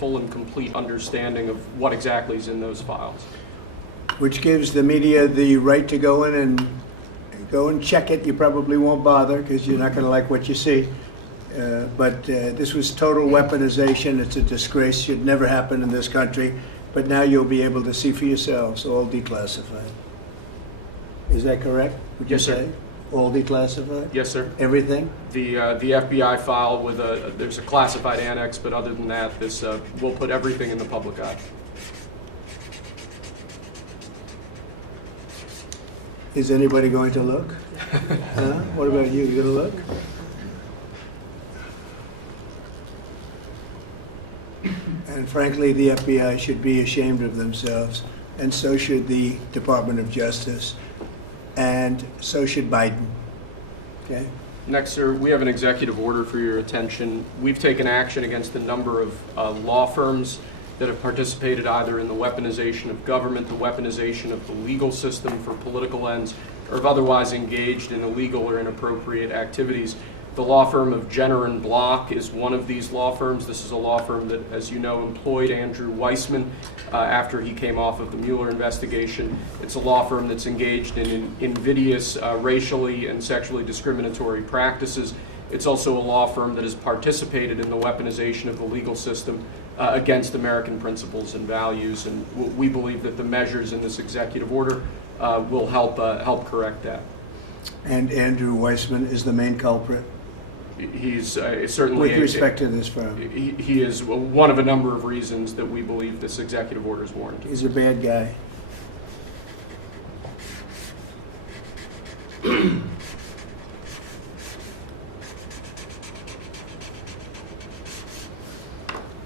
full and complete understanding of what exactly is in those files. Which gives the media the right to go in and check it. You probably won't bother because you're not going to like what you see. But this was total weaponization. It's a disgrace. Should never happen in this country. But now you'll be able to see for yourselves, all declassified. Is that correct? Would you Yes, sir. say? All declassified? Yes, sir. Everything? The FBI file with there's a classified annex, but other than that, this will put everything in the public eye. Is anybody going to look? Huh? What about you? You going to look? And frankly, the FBI should be ashamed of themselves, and so should the Department of Justice, and so should Biden. Okay? Next, sir, we have an executive order for your attention. We've taken action against a number of law firms that have participated either in the weaponization of government, the weaponization of the legal system for political ends, or have otherwise engaged in illegal or inappropriate activities. The law firm of Jenner and Block is one of these law firms. This is a law firm that, as you know, employed Andrew Weissman after he came off of the Mueller investigation. It's a law firm that's engaged in invidious racially and sexually discriminatory practices. It's also a law firm that has participated in the weaponization of the legal system against American principles and values, and we believe that the measures in this executive order will help correct that. And Andrew Weissman is the main culprit? He's certainly... With respect to this firm? He is one of a number of reasons that we believe this executive order is warranted. He's a bad guy.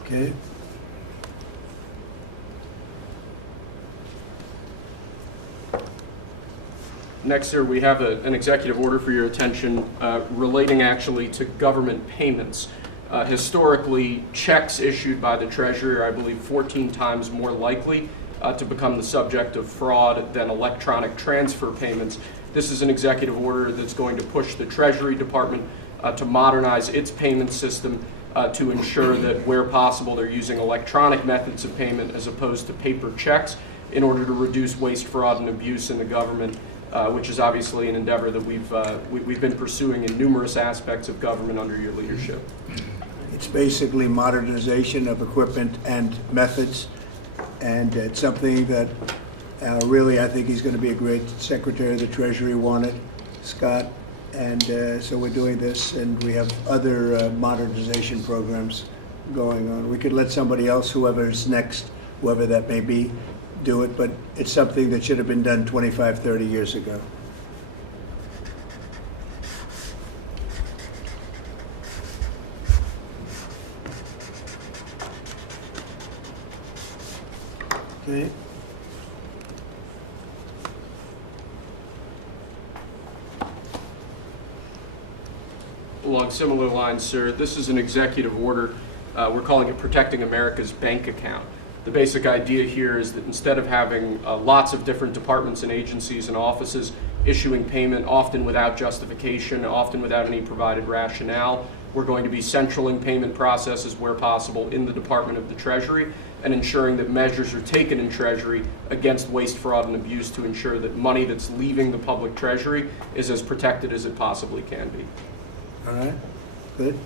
Okay. Next, sir, we have an executive order for your attention relating actually to government payments. Historically, checks issued by the Treasury are, I believe, 14 times more likely to become the subject of fraud than electronic transfer payments. This is an executive order that's going to push the Treasury Department to modernize its payment system to ensure that where possible they're using electronic methods of payment as opposed to paper checks in order to reduce waste, fraud, and abuse in the government, which is obviously an endeavor that we've been pursuing in numerous aspects of government under your leadership. It's basically modernization of equipment and methods, and it's something that really I think he's going to be a great Secretary of the Treasury wanted, Scott, and so we're doing this, and we have other modernization programs going on. We could let somebody else, whoever's next, whoever that may be, do it, but it's something that should have been done 25, 30 years ago. Okay. Along similar lines, sir, this is an executive order. We're calling it Protecting America's Bank Account. The basic idea here is that instead of having lots of different departments and agencies and offices issuing payment, often without justification, often without any provided rationale, we're going to be centraling payment processes where possible in the Department of the Treasury and ensuring that measures are taken in Treasury against waste, fraud, and abuse to ensure that money that's leaving the public Treasury is as protected as it possibly can be. All right, good.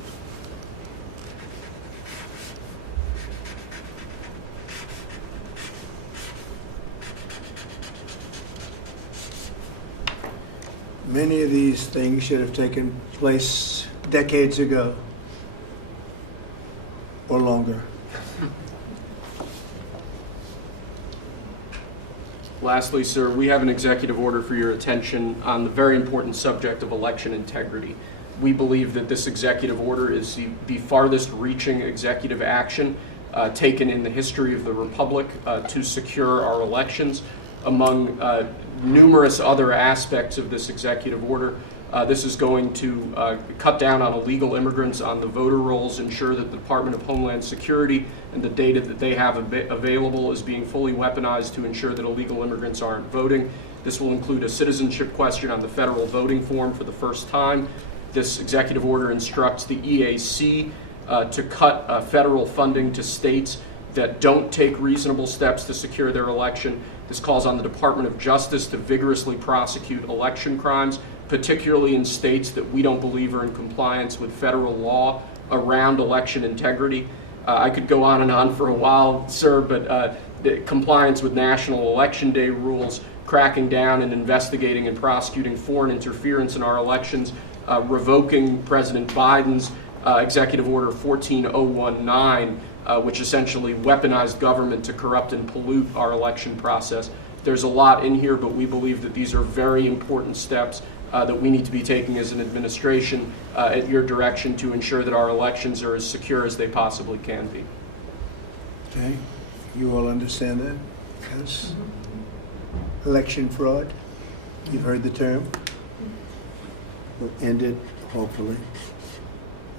Many of these things should have taken place decades ago or longer. Lastly, sir, we have an executive order for your attention on the very important subject of election integrity. We believe that this executive order is the farthest reaching executive action taken in the history of the Republic to secure our elections. Among numerous other aspects of this executive order, this is going to cut down on illegal immigrants on the voter rolls, ensure that the Department of Homeland Security and the data that they have available is being fully weaponized to ensure that illegal immigrants aren't voting. This will include a citizenship question on the federal voting form for the first time. This executive order instructs the EAC to cut federal funding to states that don't take reasonable steps to secure their election. This calls on the Department of Justice to vigorously prosecute election crimes, particularly in states that we don't believe are in compliance with federal law around election integrity. I could go on and on for a while, sir, but the compliance with National Election Day rules, cracking down and investigating and prosecuting foreign interference in our elections, revoking President Biden's Executive Order 14019, which essentially weaponized government to corrupt and pollute our election process. There's a lot in here, but we believe that these are very important steps that we need to be taking as an administration at your direction to ensure that our elections are as secure as they possibly can be. Okay, you all understand that? Yes. Election fraud, you've heard the term. We'll end it, hopefully.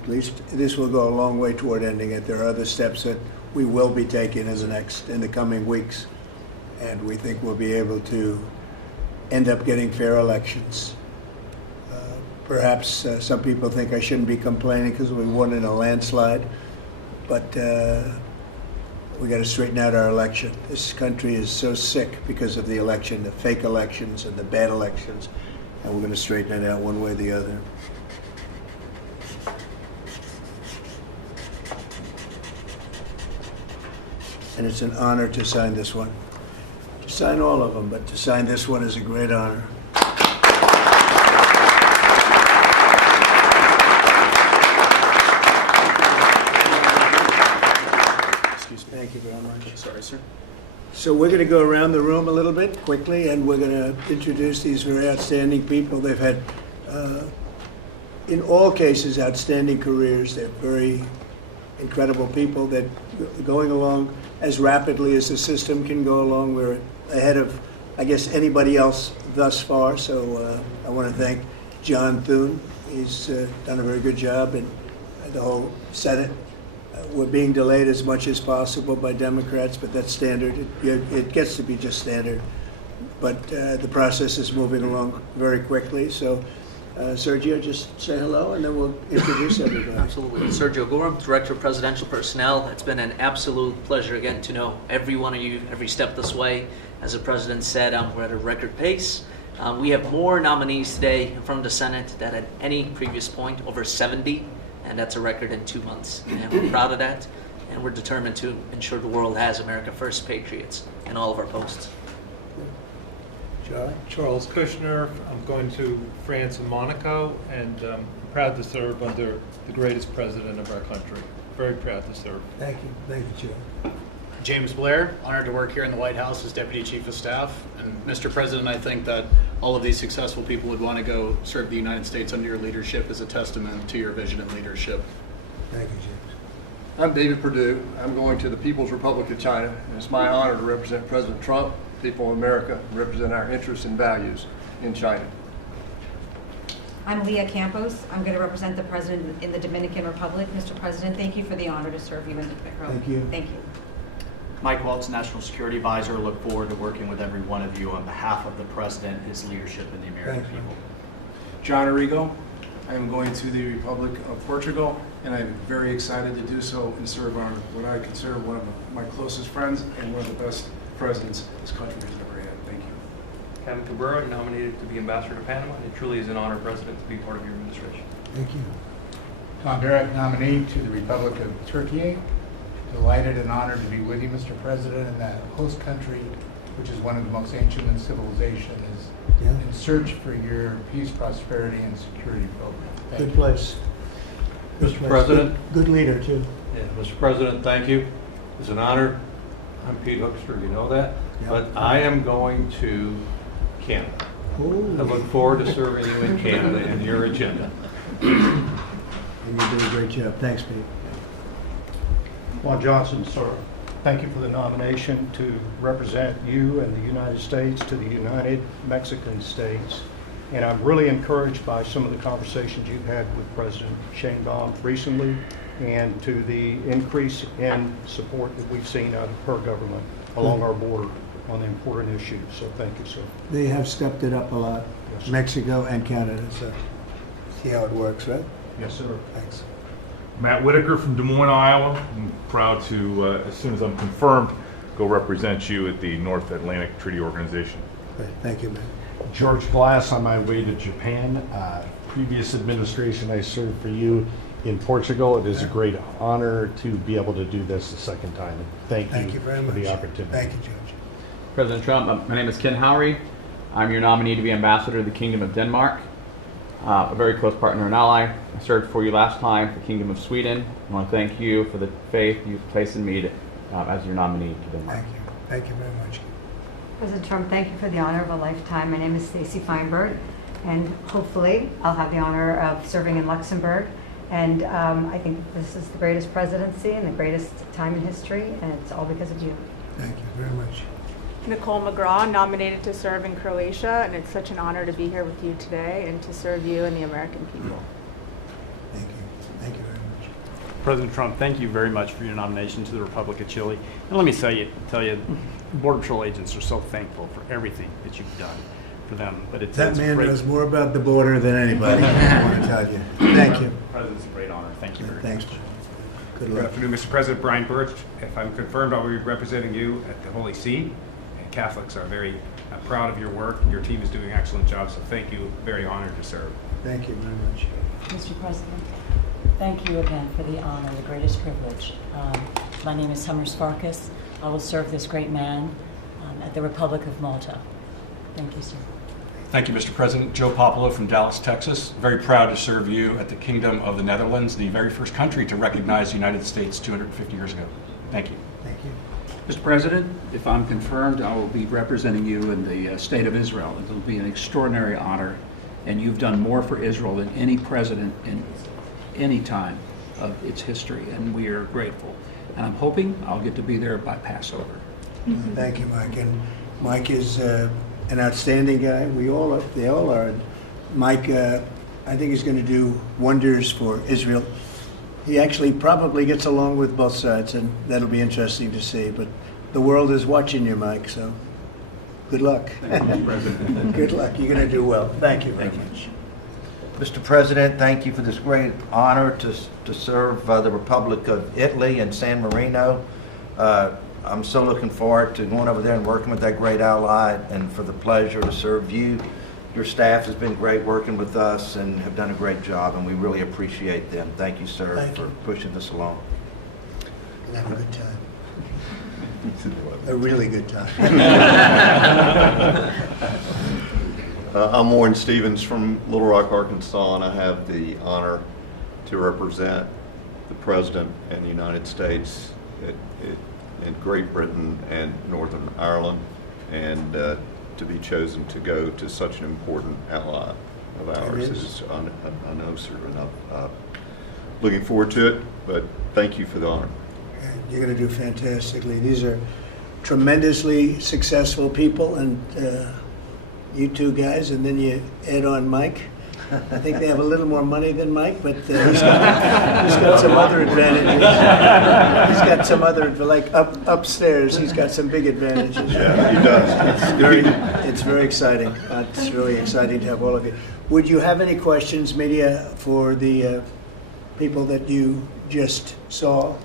At least this will go a long way toward ending it. There are other steps that we will be taking in the coming weeks, and we think we'll be able to end up getting fair elections. Perhaps some people think I shouldn't be complaining because we won in a landslide, but we got to straighten out our election. This country is so sick because of the election, the fake elections and the bad elections, and we're going to straighten it out one way or the other. And it's an honor to sign this one. To sign all of them, but to sign this one is a great honor. Thank you very much. Sorry, sir. So we're going to go around the room a little bit quickly, and we're going to introduce these very outstanding people. They've had, in all cases, outstanding careers. They're very incredible people that are going along as rapidly as the system can go along. We're ahead of, I guess, anybody else thus far. So I want to thank John Thune. He's done a very good job, and the whole Senate. We're being delayed as much as possible by Democrats, but that's standard. It gets to be just standard. But the process is moving along very quickly. So, Sergio, just say hello, and then we'll introduce everybody. Absolutely. Sergio Gorham, Director of Presidential Personnel. It's been an absolute pleasure getting to know every one of you every step this way. As the President said, we're at a record pace. We have more nominees today from the Senate than at any previous point, over 70. And that's a record in 2 months. And we're proud of that, and we're determined to ensure the world has America First patriots in all of our posts. Charlie? Charles Kushner. I'm going to France and Monaco, and proud to serve under the greatest president of our country. Very proud to serve. Thank you. Thank you, Joe. James Blair, honored to work here in the White House as Deputy Chief of Staff. And Mr. President, I think that all of these successful people would want to go serve the United States under your leadership as a testament to your vision and leadership. Thank you, James. I'm David Perdue. I'm going to the People's Republic of China, and it's my honor to represent President Trump, people of America, and represent our interests and values in China. I'm Leah Campos. I'm going to represent the President in the Dominican Republic. Mr. President, thank you for the honor to serve you in the room. Thank you. Thank you. Mike Waltz, National Security Advisor. Look forward to working with every one of you on behalf of the President, his leadership, and the American Thank you. people. John Arrigo. I am going to the Republic of Portugal, and I'm very excited to do so and serve on what I consider one of my closest friends and one of the best presidents this country has ever had. Thank you. Kevin Cabrera, nominated to be Ambassador to Panama. It truly is an honor, President, to be part of your administration. Thank you. Tom Barrett, nominee to the Republic of Turkey. Delighted and honored to be with you, Mr. President, in that host country, which is one of the most ancient in civilization, is in search for your peace, prosperity, and security program. Good place. Mr. President. Good leader, too. Yeah, Mr. President, thank you. It's an honor. I'm Pete Hookster, you know that. Yep. But I am going to Canada. Ooh. I look forward to serving you in Canada and your agenda. And you're doing a great job. Thanks, Pete. Juan Johnson, sir, thank you for the nomination to represent you and the United States to the United Mexican States. And I'm really encouraged by some of the conversations you've had with President Sheinbaum recently, and to the increase in support that we've seen out of her government along our border on the important issues. So thank you, sir. They have stepped it up a lot, Yes, Mexico and Canada. So see how it works, right? Yes, sir. Thanks. Matt Whitaker from Des Moines, Iowa. I'm proud to, as soon as I'm confirmed, go represent you at the North Atlantic Treaty Organization. Great. Thank you, man. George Glass, on my way to Japan. Previous administration, I served for you in Portugal. It is a great honor to be able to do this a second time. Thank you very for much. the opportunity. Thank you, George. President Trump, my name is Ken Howry. I'm your nominee to be ambassador to the Kingdom of Denmark, a very close partner and ally. I served for you last time for the Kingdom of Sweden. I want to thank you for the faith you've placed in me as your nominee to Denmark. Thank you. Thank you very much. President Trump, thank you for the honor of a lifetime. My name is Stacy Feinberg, and hopefully I'll have the honor of serving in Luxembourg. And I think this is the greatest presidency and the greatest time in history, and it's all because of you. Thank you very much. Nicole McGraw, nominated to serve in Croatia, and it's such an honor to be here with you today and to serve you and the American people. Thank you. Thank you very much. President Trump, thank you very much for your nomination to the Republic of Chile. And let me tell you, Border Patrol agents are so thankful for everything that you've done for them. But That man knows more about the border than anybody, I want to tell you. Thank you. President's a great honor. Thank you very Thanks. much. Good Good luck. afternoon, Mr. President. Brian Birch. If I'm confirmed, I'll be representing you at the Holy See. And Catholics are very proud of your work. Your team is doing an excellent job, so thank you. Very honored to serve. Thank you very much. Mr. President, thank you again for the honor, the greatest privilege. My name is Summers Farkas. I will serve this great man at the Republic of Malta. Thank you, sir. Thank you, Mr. President. Joe Popolo from Dallas, Texas. Very proud to serve you at the Kingdom of the Netherlands, the very first country to recognize the United States 250 years ago. Thank you. Thank you. Mr. President, if I'm confirmed, I will be representing you in the state of Israel. It will be an extraordinary honor, and you've done more for Israel than any president in any time of its history, and we are grateful. And I'm hoping I'll get to be there by Passover. Thank you, Mike. And Mike is an outstanding guy. They all are. Mike, I think he's going to do wonders for Israel. He actually probably gets along with both sides, and that'll be interesting to see. But the world is watching you, Mike, so good luck. Thank you, Mr. President. Good luck. You're going to do well. Thank you very much. Mr. President, thank you for this great honor to serve the Republic of Italy and San Marino. I'm so looking forward to going over there and working with that great ally, and for the pleasure to serve you. Your staff has been great working with us and have done a great job, and we really appreciate them. Thank you, sir, for pushing this along. And have a good time. A really good time. I'm Warren Stevens from Little Rock, Arkansas, and I have the honor to represent the President and the United States in Great Britain and Northern Ireland, and to be chosen to go to such an important ally of ours is, I know, sir, and I'm looking forward to it, but thank you for the honor. You're going to do fantastically. These are tremendously successful people, and you two guys, and then you add on Mike. I think they have a little more money than Mike, but he's got some other advantages. He's got some other, like upstairs, he's got some big advantages. Yeah, he does. It's very exciting. It's really exciting to have all of you. Would you have any questions, media, for the people that you just saw?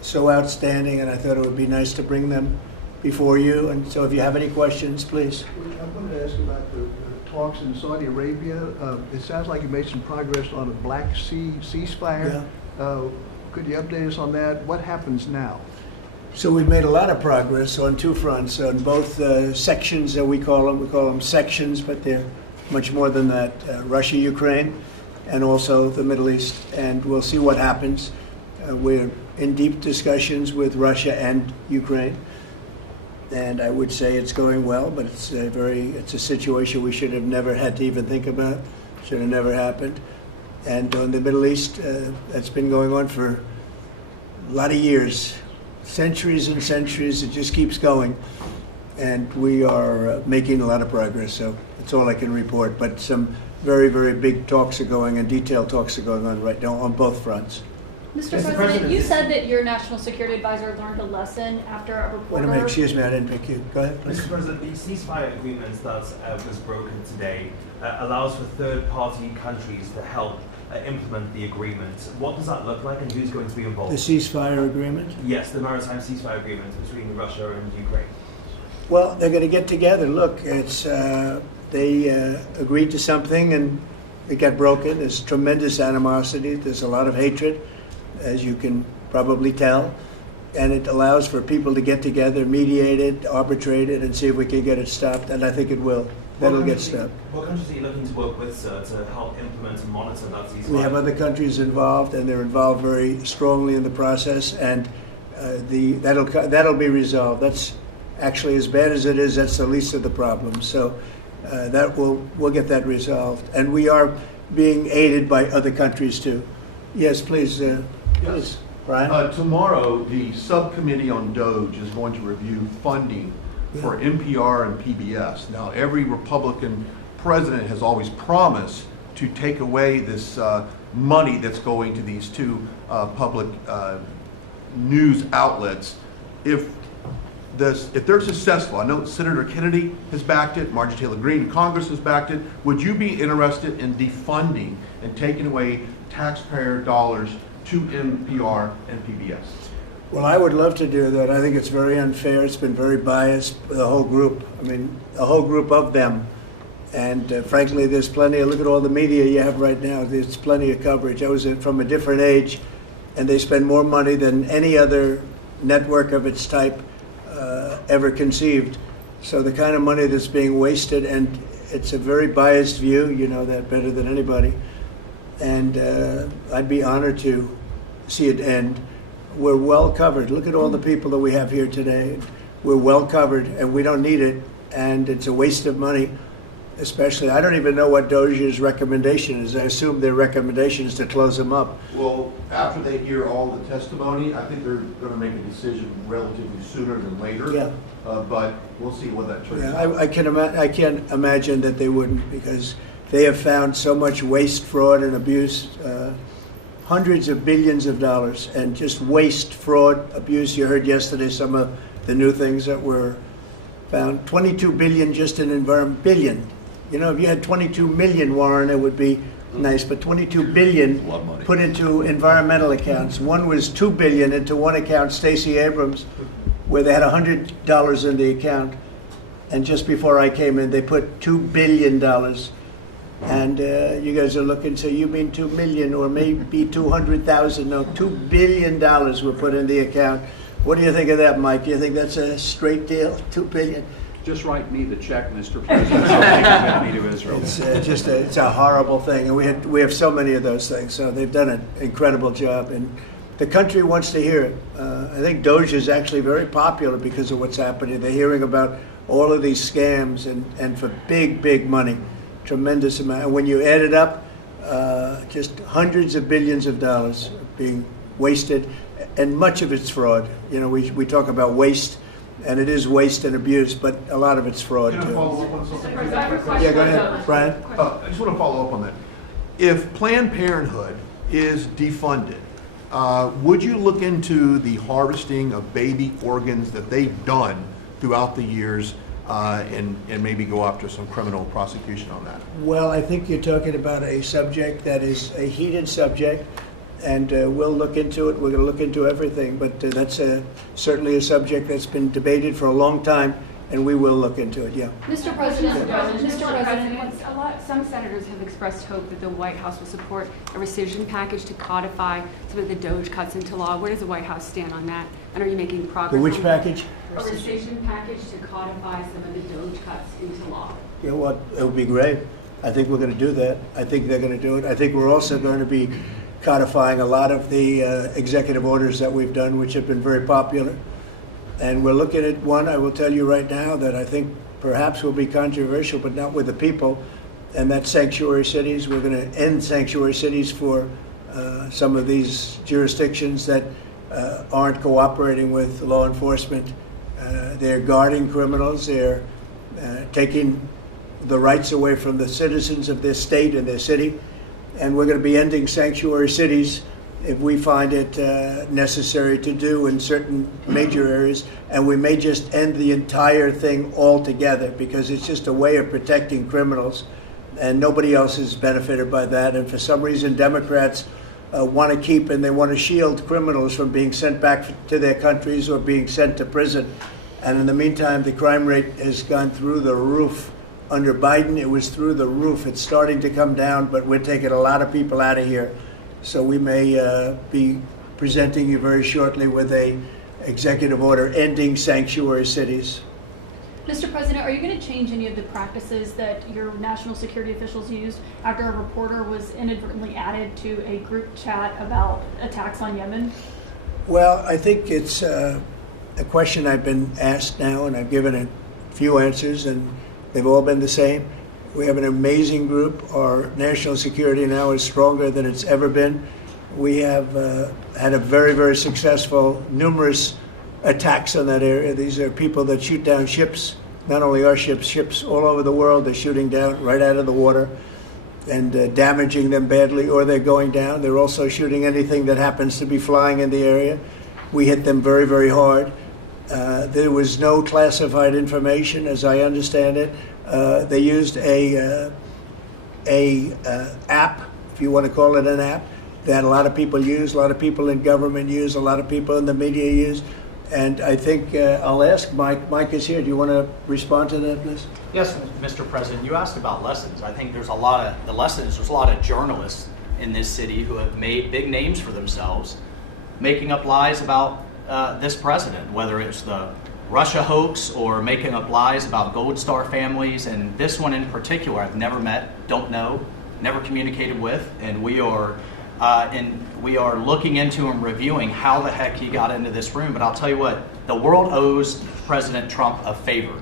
So outstanding, and I thought it would be nice to bring them before you. And so if you have any questions, please. I'm going to ask about the talks in Saudi Arabia. It sounds like you made some progress on a Black Sea ceasefire. Yeah. Could you update us on that? What happens now? So we've made a lot of progress on two fronts, on both sections that we call them sections, but they're much more than that. Russia, Ukraine, and also the Middle East, and we'll see what happens. We're in deep discussions with Russia and Ukraine, and I would say it's going well, but it's a situation we should have never had to even think about. Should have never happened. And on the Middle East, that's been going on for a lot of years, centuries and centuries. It just keeps going, and we are making a lot of progress. So that's all I can report. But some very, very big talks are going, and detailed talks are going on right now on both fronts. Mr. President, you said that your national security advisor learned a lesson after a reporter... Wait a minute, excuse me, I didn't pick you. Go ahead, please. Mr. President, the ceasefire agreement that was broken today allows for third-party countries to help implement the agreement. What does that look like, and who's going to be involved? The ceasefire agreement? Yes, the maritime ceasefire agreement between Russia and Ukraine. Well, they're going to get together. Look, it's they agreed to something and it got broken. There's tremendous animosity. There's a lot of hatred, as you can probably tell. And it allows for people to get together, mediate it, arbitrate it, and see if we can get it stopped. And I think it will. That'll get stopped. What countries are you looking to work with, sir, to help implement and monitor that ceasefire? We have other countries involved, and they're involved very strongly in the process. And that'll be resolved. That's actually, as bad as it is, that's the least of the problems. So we'll get that resolved. And we are being aided by other countries too. Yes, please. Please. Brian? Tomorrow, the subcommittee on DOGE is going to review funding for NPR and PBS. Now, every Republican president has always promised to take away this money that's going to these two public news outlets. If they're successful, I know Senator Kennedy has backed it, Marjorie Taylor Greene in Congress has backed it. Would you be interested in defunding and taking away taxpayer dollars to NPR and PBS? Well, I would love to do that. I think it's very unfair. It's been very biased, the whole group. I mean, a whole group of them. And frankly, there's plenty. Look at all the media you have right now. There's plenty of coverage. I was from a different age, and they spend more money than any other network of its type ever conceived. So the kind of money that's being wasted, and it's a very biased view. You know that better than anybody. And I'd be honored to see it end. We're well covered. Look at all the people that we have here today. We're well covered, and we don't need it. And it's a waste of money, especially. I don't even know what DOJ's recommendation is. I assume their recommendation is to close them up. Well, after they hear all the testimony, I think they're going to make a decision relatively sooner than later. Yeah. But we'll see what that turns Yeah, out. I can't imagine that they wouldn't, because they have found so much waste, fraud, and abuse, hundreds of billions of dollars, and just waste, fraud, abuse. You heard yesterday some of the new things that were found. 22 billion just in environment, billion. You know, if you had 22 million, Warren, it would be nice, but 22 billion put into environmental accounts. One was 2 billion into one account, Stacey Abrams, where they had $100 in the account. And just before I came in, they put $2 billion. And you guys are looking, so you mean 2 million or maybe 200,000? No, $2 billion were put in the account. What do you think of that, Mike? Do you think that's a straight deal? 2 billion? Just write me the check, Mr. President. I'll take me to Israel. It's it's a horrible thing, and we have so many of those things. So they've done an incredible job, and the country wants to hear it. I think Doge is actually very popular because of what's happening. They're hearing about all of these scams and for big money. Tremendous amount. And when you add it up, just hundreds of billions of dollars being wasted, and much of it's fraud. You know, we talk about waste, and it is waste and abuse, but a lot of it's fraud Can I too. follow up on something? Yeah, go ahead, Brian. I just want to follow up on that. If Planned Parenthood is defunded, would you look into the harvesting of baby organs that they've done throughout the years, and maybe go after some criminal prosecution on that? Well, I think you're talking about a subject that is a heated subject, and we'll look into it. We're going to look into everything, but that's certainly a subject that's been debated for a long time, and we will look into it, yeah. Mr. President, some senators have expressed hope that the White House will support a rescission package to codify some of the DOGE cuts into law. Where does the White House stand on that? And are you making progress? Which package? A rescission package to codify some of the DOGE cuts into law. You know what? It would be great. I think we're going to do that. I think they're going to do it. I think we're also going to be codifying a lot of the executive orders that we've done, which have been very popular. And we're looking at one, I will tell you right now, that I think perhaps will be controversial, but not with the people, and that's sanctuary cities. We're going to end sanctuary cities for some of these jurisdictions that aren't cooperating with law enforcement. They're guarding criminals. They're taking the rights away from the citizens of their state and their city. And we're going to be ending sanctuary cities if we find it necessary to do in certain major areas. And we may just end the entire thing altogether, because it's just a way of protecting criminals. and nobody else is benefited by that. And for some reason, Democrats want to keep and they want to shield criminals from being sent back to their countries or being sent to prison. And in the meantime, the crime rate has gone through the roof. Under Biden, it was through the roof. It's starting to come down, but we're taking a lot of people out of here. So we may be presenting you very shortly with a executive order ending sanctuary cities. Mr. President, are you going to change any of the practices that your national security officials used after a reporter was inadvertently added to a group chat about attacks on Yemen? Well, I think it's a question I've been asked now, and I've given a few answers, and they've all been the same. We have an amazing group. Our national security now is stronger than it's ever been. We have had a very, very successful, numerous attacks on that area. These are people that shoot down ships, not only our ships, ships all over the world. They're shooting down right out of the water and damaging them badly, or they're going down. They're also shooting anything that happens to be flying in the area. We hit them very, very hard. There was no classified information, as I understand it. They used a app, if you want to call it an app, that a lot of people use, a lot of people in government use, a lot of people in the media use. And I think I'll ask Mike. Mike is here. Do you want to respond to that, please? Yes, Mr. President. You asked about lessons. I think there's a lot of journalists in this city who have made big names for themselves, making up lies about this president, whether it's the Russia hoax or making up lies about Gold Star families. And this one in particular, I've never met, don't know, never communicated with, and we are looking into and reviewing how the heck he got into this room. But I'll tell you what, the world owes President Trump a favor.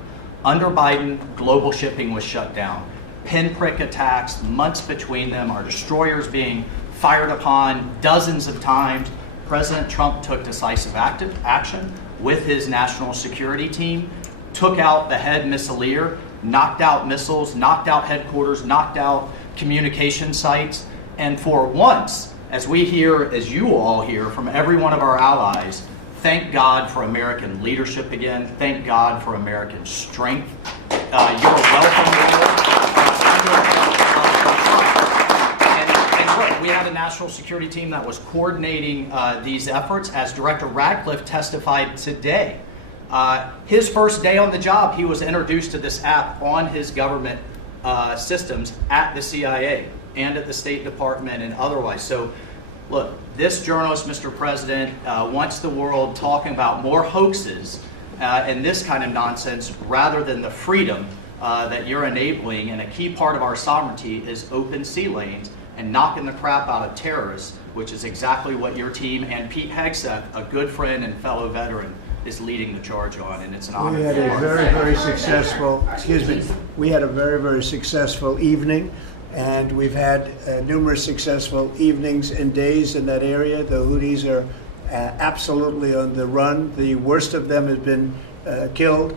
Under Biden, global shipping was shut down. Pinprick attacks, months between them, our destroyers being fired upon dozens of times. President Trump took decisive action with his national security team, took out the head missileer, knocked out missiles, knocked out headquarters, knocked out communication sites. And for once, as we hear, as you all hear from every one of our allies, thank God for American leadership again. Thank God for American strength. You're welcome. And look, we had a national security team that was coordinating these efforts. As Director Radcliffe testified today, his first day on the job, he was introduced to this app on his government systems at the CIA and at the State Department and otherwise. So, look, this journalist, Mr. President, wants the world talking about more hoaxes and this kind of nonsense rather than the freedom that you're enabling. And a key part of our sovereignty is open sea lanes and knocking the crap out of terrorists, which is exactly what your team and Pete Hegseth, a good friend and fellow veteran, is leading the charge on. And it's an honor. We had a very, very successful, we had a very, very successful evening. And we've had numerous successful evenings and days in that area. The Houthis are absolutely on the run. The worst of them has been killed.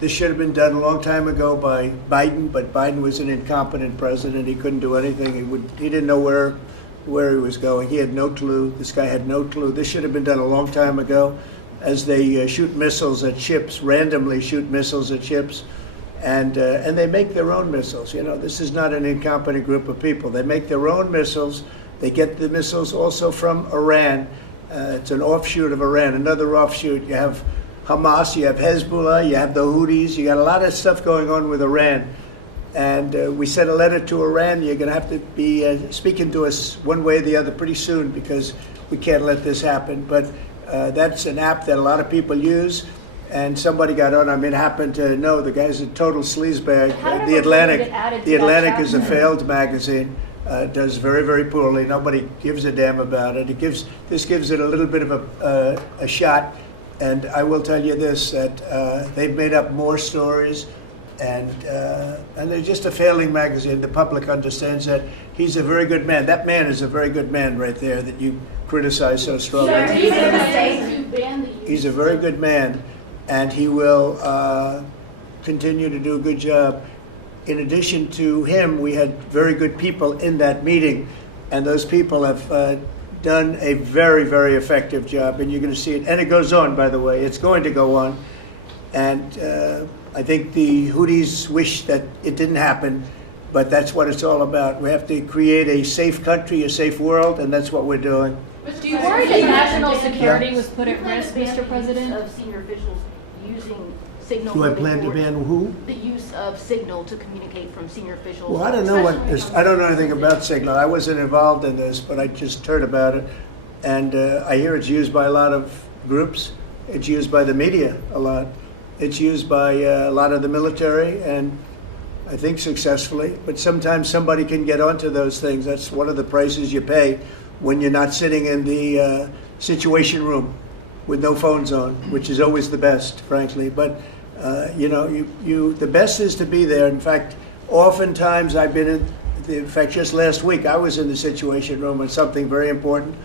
This should have been done a long time ago by Biden, but Biden was an incompetent president. He couldn't do anything. He didn't know where he was going. He had no clue. This guy had no clue. This should have been done a long time ago. As they shoot missiles at ships, randomly shoot missiles at ships. And they make their own missiles. You know, this is not an incompetent group of people. They make their own missiles. They get the missiles also from Iran. It's an offshoot of Iran, another offshoot. You have Hamas, you have Hezbollah, you have the Houthis. You got a lot of stuff going on with Iran. And we sent a letter to Iran. You're going to have to be speaking to us one way or the other pretty soon because we can't let this happen. But that's an app that a lot of people use. And somebody got on. I mean, happened to know the guy's a total sleazebag. The Atlantic is a failed magazine. Does very, very poorly. Nobody gives a damn about it. This gives it a little bit of a shot. And I will tell you this: that they've made up more stories, and they're just a failing magazine. The public understands that. He's a very good man. That man is a very good man right there that you criticize so strongly. He's a very good man. And he will continue to do a good job. In addition to him, we had very good people in that meeting, and those people have done a very, very effective job, and you're going to see it. And it goes on, by the way. It's going to go on. And I think the Houthis wish that it didn't happen, but that's what it's all about. We have to create a safe country, a safe world, and that's what we're doing. Do you worry that national security was put at risk, Mr. President? Of senior officials using signal. Do I plan to ban who? The use of signal to communicate from senior officials. Well, I don't know I don't know anything about Signal. I wasn't involved in this, but I just heard about it. And I hear it's used by a lot of groups. It's used by the media a lot. It's used by a lot of the military, and I think successfully. But sometimes somebody can get onto those things. That's one of the prices you pay when you're not sitting in the situation room with no phones on, which is always the best, frankly. But the best is to be there. In fact, oftentimes I've been in fact, just last week I was in the situation room on something very important,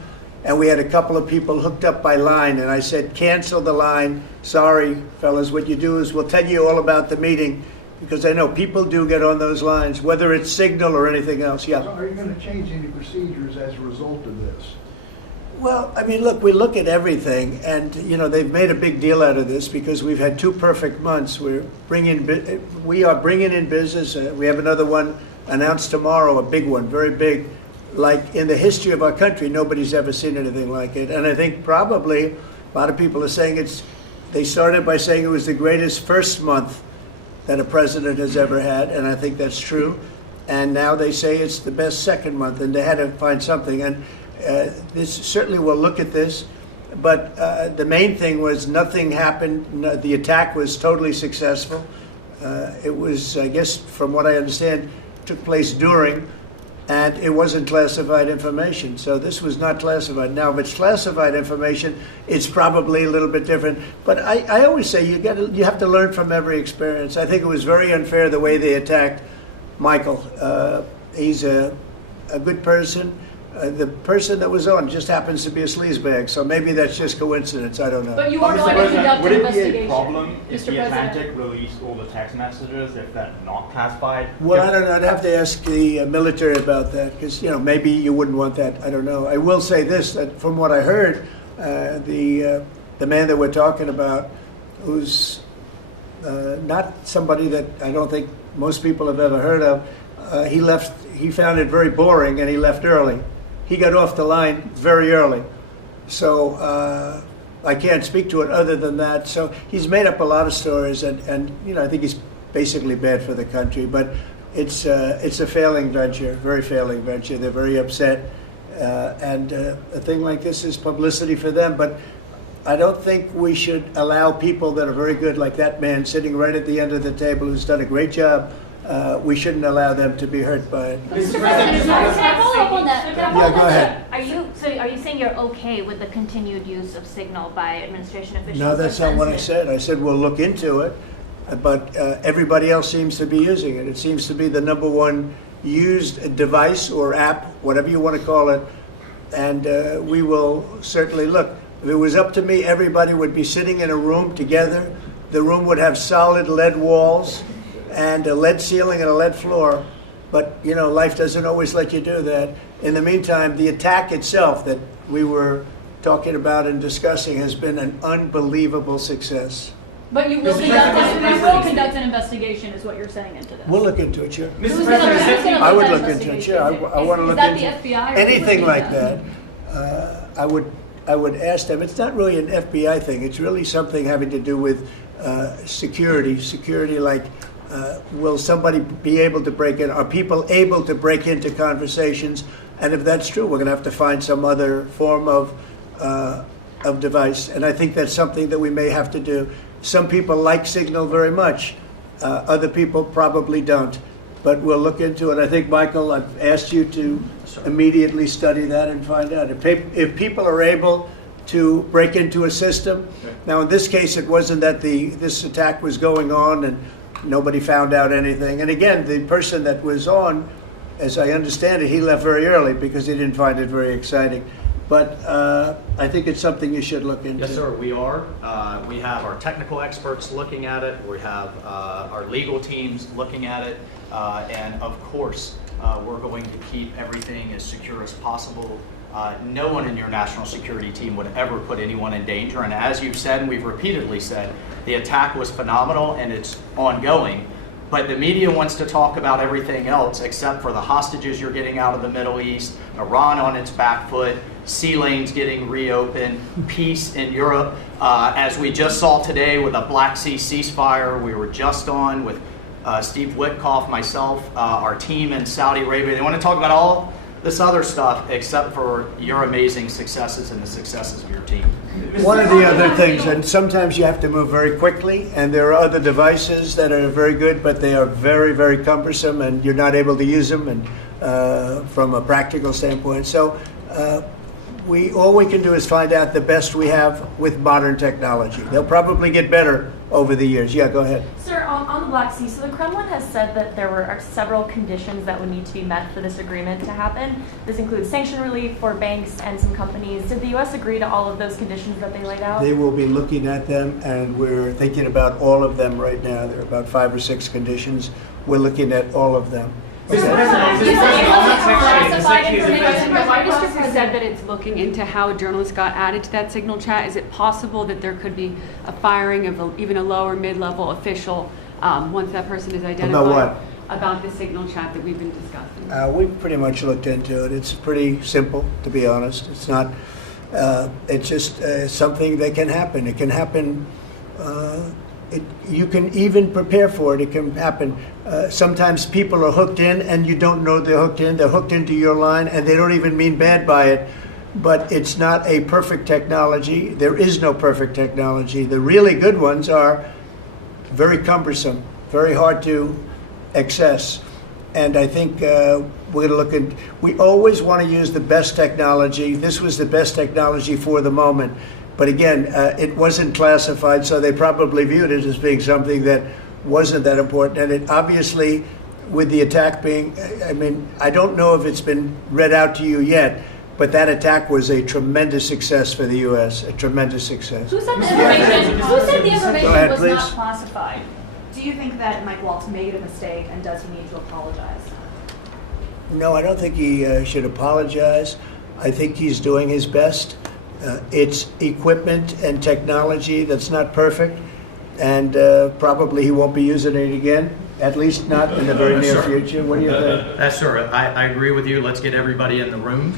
and we had a couple of people hooked up by line, and I said, cancel the line. Sorry, fellas, what you do is we'll tell you all about the meeting, because I know people do get on those lines, whether it's Signal or anything else. Yeah. So are you going to change any procedures as a result of this? Well, I mean, look, we look at everything, and they've made a big deal out of this because we've had 2 perfect months. We are bringing in business. We have another one announced tomorrow, a big one, very big. Like in the history of our country, nobody's ever seen anything like it. And I think probably a lot of people are saying they started by saying it was the greatest first month that a president has ever had, and I think that's true. And now they say it's the best second month, and they had to find something. And this certainly will look at this, but the main thing was nothing happened. The attack was totally successful. It was, I guess, from what I understand, took place during, and it wasn't classified information. So this was not classified. Now, if it's classified information, it's probably a little bit different. But I always say you have to learn from every experience. I think it was very unfair the way they attacked Michael. He's a good person. The person that was on just happens to be a sleazebag, so maybe that's just coincidence. I don't know. But you are going to conduct an investigation. Would it be a problem if Mr. the Atlantic President released all the text messages if they're not classified? Well, I don't know. I'd have to ask the military about that, because maybe you wouldn't want that. I don't know. I will say this: that from what I heard, the man that we're talking about, who's not somebody that I don't think most people have ever heard of, he left. He found it very boring, and he left early. He got off the line very early. So I can't speak to it other than that. So he's made up a lot of stories, and I think he's basically bad for the country. But it's a failing venture, very failing venture. They're very upset. And a thing like this is publicity for them. But I don't think we should allow people that are very good, like that man sitting right at the end of the table who's done a great job. We shouldn't allow them to be hurt by it. Mr. President, can I follow up on that? Yeah, go ahead. Are you saying you're okay with the continued use of Signal by administration officials? No, that's not what I said. I said we'll look into it, but everybody else seems to be using it. It seems to be the #1 used device or app, whatever you want to call it, and we will certainly look. If it was up to me, everybody would be sitting in a room together. The room would have solid lead walls and a lead ceiling and a lead floor. But, life doesn't always let you do that. In the meantime, the attack itself that we were talking about and discussing has been an unbelievable success. But you will conduct an investigation, is what you're saying into this. We'll look into it, sure. Mr. President, I would look into it, sure. I want to look into the FBI or anything who would like do that. I would ask them. It's not really an FBI thing. It's really something having to do with security. Security, like, will somebody be able to break in? Are people able to break into conversations? And if that's true, we're going to have to find some other form of device. And I think that's something that we may have to do. Some people like Signal very much. Other people probably don't. But we'll look into it. I think, Michael, I've asked you to immediately study that and find out. If people are able to break into a system, now in this case it wasn't that this attack was going on and nobody found out anything. And again, the person that was on, as I understand it, he left very early because he didn't find it very exciting. But I think it's something you should look into. Yes, sir, we are. We have our technical experts looking at it. We have our legal teams looking at it. And of course, we're going to keep everything as secure as possible. No one in your national security team would ever put anyone in danger. And as you've said, and we've repeatedly said, the attack was phenomenal and it's ongoing. But the media wants to talk about everything else except for the hostages you're getting out of the Middle East, Iran on its back foot, sea lanes getting reopened, peace in Europe. As we just saw today with a Black Sea ceasefire, we were just on with Steve Witkoff, myself, our team in Saudi Arabia. They want to talk about all this other stuff except for your amazing successes and the successes of your team. One of the other things, and sometimes you have to move very quickly, and there are other devices that are very good, but they are very, very cumbersome, and you're not able to use them and from a practical standpoint. So all we can do is find out the best we have with modern technology. They'll probably get better over the years. Yeah, go ahead. Sir, on the Black Sea, so the Kremlin has said that there were several conditions that would need to be met for this agreement to happen. This includes sanction relief for banks and some companies. Did the U.S. agree to all of those conditions that they laid out? They will be looking at them, and we're thinking about all of them right now. There are about 5 or 6 conditions. We're looking at all of them. Mr. said that it's looking into how journalists got added to that signal chat. Is it possible that there could be a firing of even a lower mid-level official once that person is identified? About what? About the signal chat that we've been discussing. We've pretty much looked into it. It's pretty simple, to be honest. It's not. It's just something that can happen. It can happen. You can even prepare for it. It can happen. Sometimes people are hooked in and you don't know they're hooked in. They're hooked into your line and they don't even mean bad by it. But it's not a perfect technology. There is no perfect technology. The really good ones are very cumbersome, very hard to access. And I think we're going to look at, we always want to use the best technology. This was the best technology for the moment. But again, it wasn't classified, so they probably viewed it as being something that wasn't that important. And it obviously, with the attack being, I mean, I don't know if it's been read out to you yet, but that attack was a tremendous success for the U.S., a tremendous success. Who said the information Go ahead, was please. not classified? Do you think that Mike Waltz made a mistake, and does he need to apologize? No, I don't think he should apologize. I think he's doing his best. It's equipment and technology that's not perfect, and probably he won't be using it again, at least not in the very near future. What do you think? That's sir. I agree with you. Let's get everybody in the room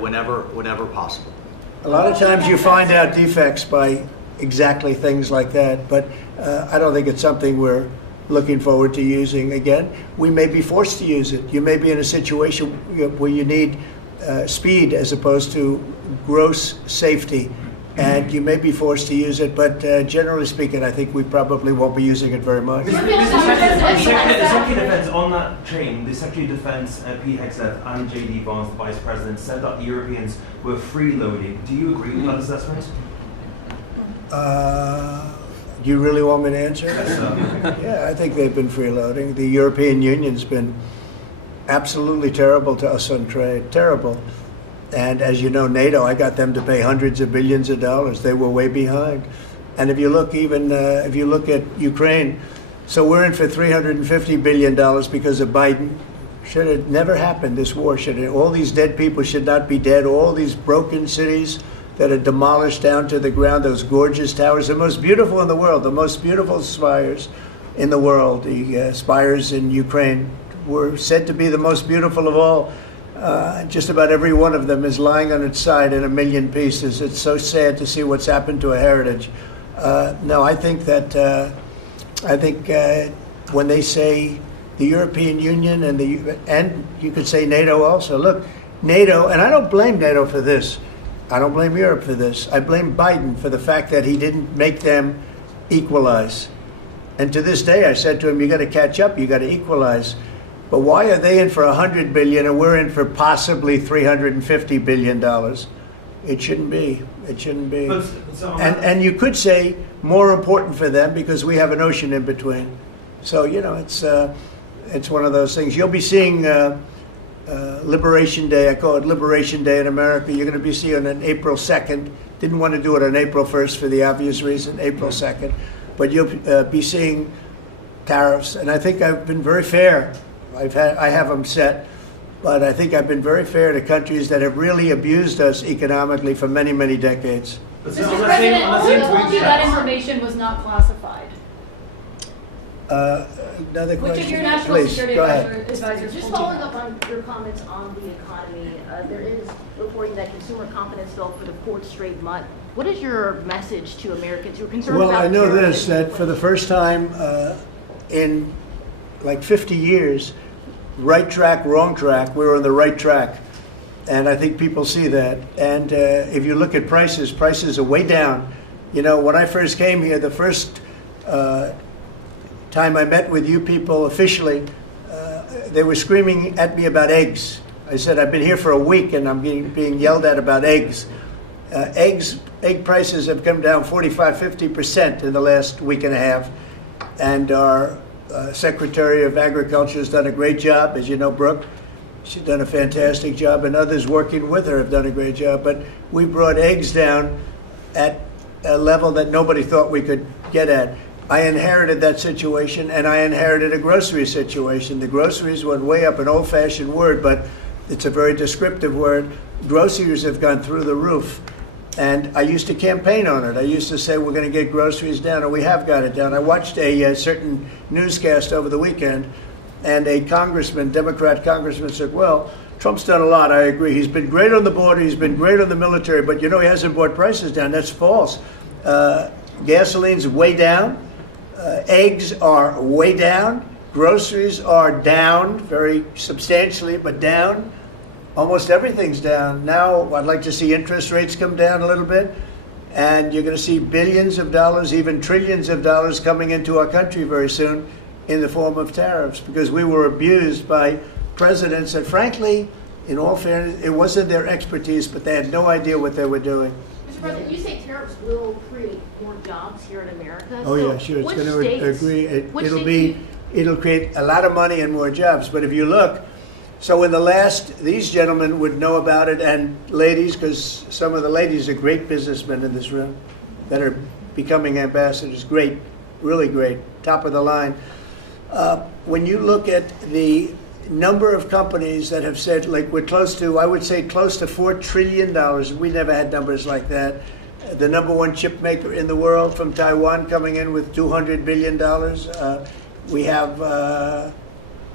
whenever possible. A lot of times you find out defects by exactly things like that, but I don't think it's something we're looking forward to using again. We may be forced to use it. You may be in a situation where you need speed as opposed to gross safety, and you may be forced to use it, but generally speaking, I think we probably won't be using it very much. The Secretary of Defense, on that chain, the Secretary of Defense, Pete Hegseth, and J.D. Vance, the Vice President, said that the Europeans were freeloading. Do you agree with that assessment? Do you really want me to answer? Yes, sir. Yeah, I think they've been freeloading. The European Union's been absolutely terrible to us on trade, terrible. And as you know, NATO, I got them to pay hundreds of billions of dollars. They were way behind. And if you look if you look at Ukraine, so we're in for $350 billion because of Biden. Should have never happened, this war. All these dead people should not be dead. All these broken cities that are demolished down to the ground, those gorgeous towers, the most beautiful in the world, the most beautiful spires in the world. The spires in Ukraine were said to be the most beautiful of all. Just about every one of them is lying on its side in a million pieces. It's so sad to see what's happened to a heritage. No, I think that when they say the European Union and you could say NATO also. Look, NATO, and I don't blame NATO for this. I don't blame Europe for this. I blame Biden for the fact that he didn't make them equalize. And to this day, I said to him, you got to catch up, you got to equalize. But why are they in for $100 billion and we're in for possibly $350 billion? It shouldn't be. It shouldn't be. And you could say more important for them because we have an ocean in between. So, you know, it's one of those things. You'll be seeing Liberation Day. I call it Liberation Day in America. You're going to be seeing on April 2nd. Didn't want to do it on April 1st for the obvious reason, April 2nd. But you'll be seeing tariffs. And I think I've been very fair. I have them set, but I think I've been very fair to countries that have really abused us economically for many, many decades. Mr. President, who told you that information was not classified? Another question? Which of your national Please, security go ahead. advisors Just told you? following up on your comments on the economy, there is reporting that consumer confidence fell for the fourth straight month. What is your message to Americans who are concerned Well, about I know terrorism this, and that for the first time in like 50 years, right track, wrong track, we're on the right track. And I think people see that. And if you look at prices, prices are way down. You know, when I first came here, the first time I met with you people officially, they were screaming at me about eggs. I said, I've been here for a week and I'm being yelled at about eggs. Egg prices have come down 45–50% in the last week and a half. And our Secretary of Agriculture has done a great job, as you know, Brooke. She's done a fantastic job, and others working with her have done a great job. But we brought eggs down at a level that nobody thought we could get at. I inherited that situation, and I inherited a grocery situation. The groceries went way up, an old-fashioned word, but it's a very descriptive word. Groceries have gone through the roof. And I used to campaign on it. I used to say, we're going to get groceries down, and we have got it down. I watched a certain newscast over the weekend, and a congressman, Democrat congressman, said, well, Trump's done a lot, I agree. He's been great on the border, he's been great on the military, but you know, he hasn't brought prices down. That's false. Gasoline's way down. Eggs are way down. Groceries are down very substantially, but down. Almost everything's down. Now, I'd like to see interest rates come down a little bit, and you're going to see billions of dollars, even trillions of dollars coming into our country very soon in the form of tariffs, because we were abused by presidents that, frankly, in all fairness, it wasn't their expertise, but they had no idea what they were doing. Mr. President, you say tariffs will create more jobs here in America. Oh, So yeah, sure. It's which going to states- agree. which It'll states be, it'll create a lot of money and more jobs. But if you look, so in the last, these gentlemen would know about it, and ladies, because some of the ladies are great businessmen in this room that are becoming ambassadors. Great, really great, top of the line. When you look at the number of companies that have said, like, we're close to, I would say close to $4 trillion. We never had numbers like that. The number one chip maker in the world from Taiwan coming in with $200 billion. We have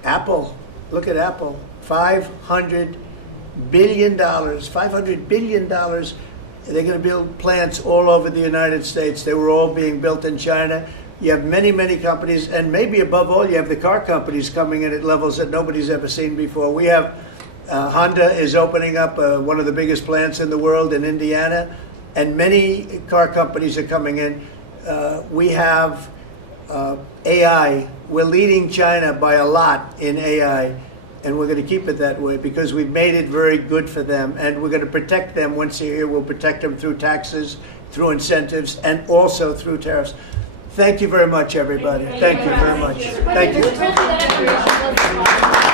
Apple. Look at Apple. $500 billion. $500 billion. They're going to build plants all over the United States. They were all being built in China. You have many, many companies, and maybe above all, you have the car companies coming in at levels that nobody's ever seen before. We have Honda is opening up one of the biggest plants in the world in Indiana, and many car companies are coming in. We have AI. We're leading China by a lot in AI, and we're going to keep it that way because we've made it very good for them, and we're going to protect them once they're here. We'll protect them through taxes, through incentives, and also through tariffs. Thank you very much, everybody. Thank you very much. Thank you.